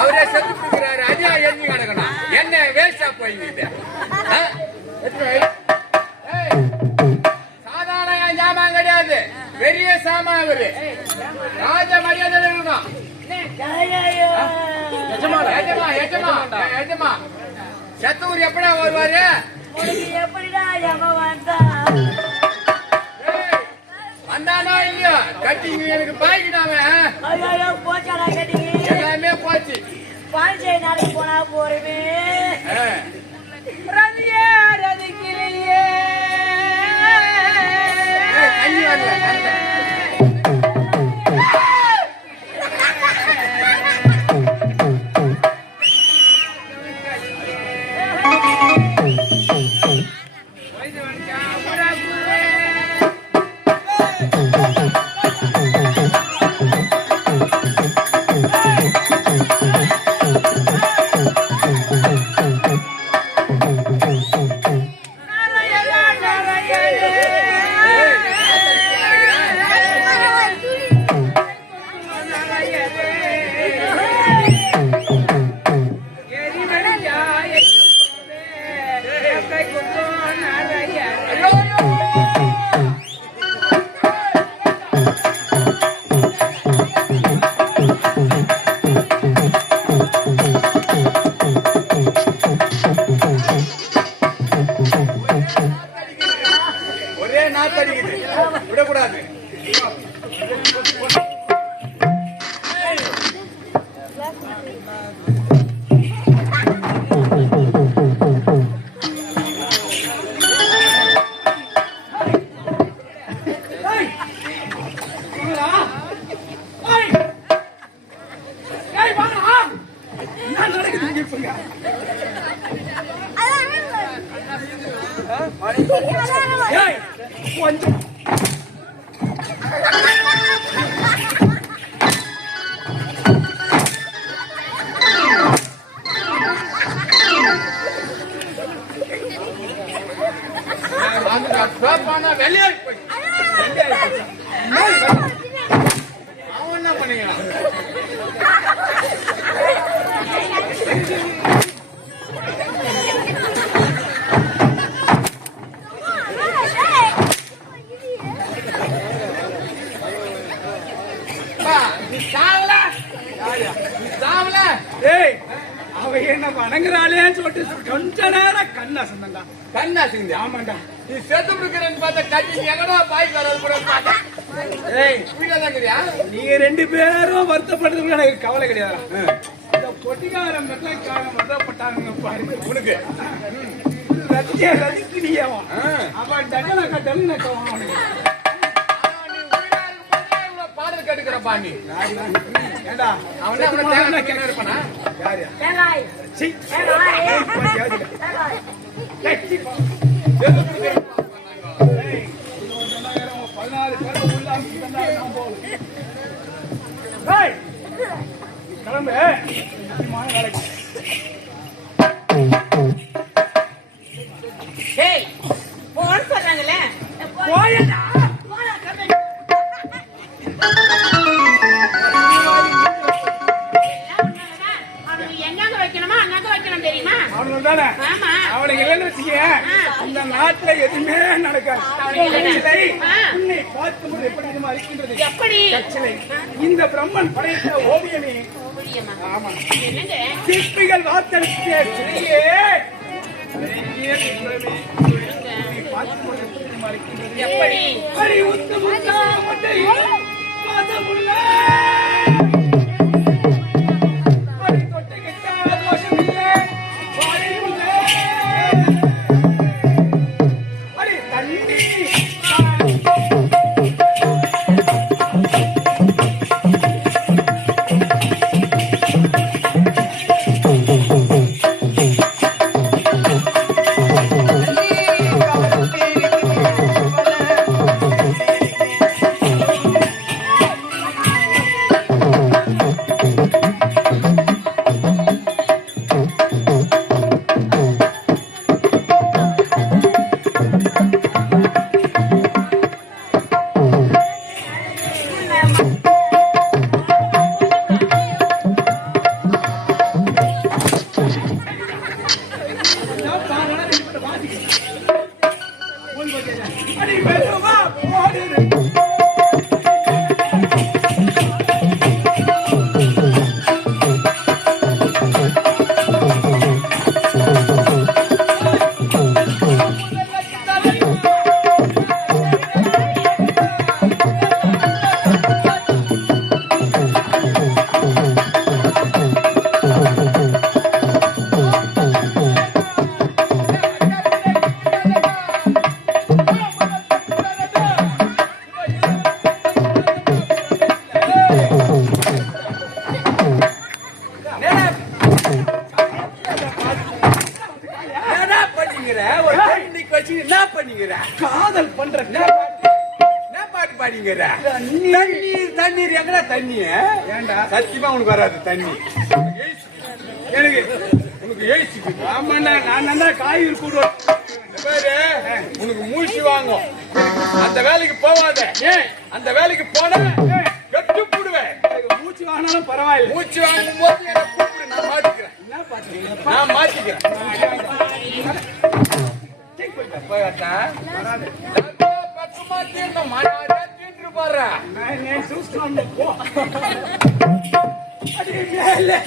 அவரே செத்து கொடுக்கிறாரு. அதையா எழுதி கிடக்கணும். என்ன வேஸ்டா போயிட்டு சாதாரண ஜாமான் கிடையாது, பெரிய சாமான். அவரு ராஜ மரியாதை இருக்கணும். செத்தூர் எப்படா வருவாரு? வந்தானோ இல்லையோ கட்டி எனக்கு பாய்க்கிட்டாங்க. எல்லாமே போச்சு. பாஞ்சை நாளைக்கு போனா போறவே ரதியே ரதிக்கிலேயே தண்ணி வரல. ஏய், கொஞ்சம் வெளியே அவன் என்ன பண்ணிக்கலாம்? நீ சாவல நீ சாவல. ஏய், அவ என்ன வணங்குறாளேன்னு சொல்லிட்டு கொஞ்ச நேரம் கண்ணா சொன்னா கண்ணா சிந்தி. ஆமாண்டா. நீ செத்து கொடுக்குறேன்னு பார்த்தா கட்டி எங்கடா பாய் வர்றது கூட பார்த்தேன். ஏய், வீடாதான் இருக்கிறியா? நீங்க 2 பேரும் வருத்தப்படுறதுக்கு எனக்கு கவலை கிடையாது. இந்த பொட்டிக்காரன் மெட்டைக்காரன் வருத்தப்பட்டாங்க பாருங்க. உனக்கு ரத்திய ரதிக்கிறியவன் அவன் டகன கட்டல் நக்கவன் அவனுக்கு. பாடல் கேட்டுக்கிறப்பா நீ. ஏண்டா அவனே அவனை தேவை கேட்க இருப்பானா? யாரு? ஏலாய் சீ. ஏலாய் செத்து கொடுக்குறேன். 14 பேர் உள்ளாம நான் போகல. ஏய், கிளம்பு. முக்கியமான வேலைக்கு. ஏய் போன் சொல்றாங்களே போயடா. போடா கம்பி. அவனுக்கு எங்கங்க வைக்கணுமா அங்கங்க வைக்கணும் தெரியுமா? அவனுக்கு தானே. ஆமா. அவனுக்கு இல்லைன்னு வச்சுக்க இந்த நாட்டுல எதுவுமே நடக்காது. கச்சிலை, உன்னை பார்க்கும்போது எப்படி தெரியுமா இருக்கின்றது? எப்படி? கச்சிலை, இந்த பிரம்மன் படைத்த ஓவியமே. ஓவியமா? ஆமா. என்னங்க? சிற்பிகள் வார்த்தெடுத்த சிலையே. அழகிய சுந்தரமே, உன்னை பார்க்கும்போது எப்படி தெரியுமா இருக்கின்றது? எப்படி? அடி உத்து முத்தா மட்டையில் பாதமுள்ள. அடி தொட்டு கிட்டா தோஷமில்லை, வாழையில்லை. அடி தண்ணி. அடி மெதுவா போடு. என்னடா பண்ணிக்கிற? ஒரு பெண்ணுக்கு வச்சு என்ன பண்ணிக்கிற? காதல் பண்ற என்ன பாட்டு பாடிக்கிற? தண்ணீர் தண்ணீர் எங்கடா தண்ணி? ஏண்டா? சத்தியமா உனக்கு வராது தண்ணி. எனக்கு உனக்கு ஏசிக்கு ஆமாண்ணா, நான் நல்லா காய்கறி கூடுவேன். பாரு, உனக்கு மூச்சு வாங்கும். அந்த வேலைக்கு போவாத. அந்த வேலைக்கு போன கட்டு போடுவேன். மூச்சு வாங்கினாலும் பரவாயில்ல. மூச்சு வாங்கும் போது என்ன கூப்பிடு, நான் மாத்திக்கிறேன். என்ன பாத்தீங்க? நான் மாத்திக்கிறேன். போயாட்டா பத்து மாத்திரணும். மழை தீட்டு பாரு. நான் சூஸ்தான் போ. அடி மேலே.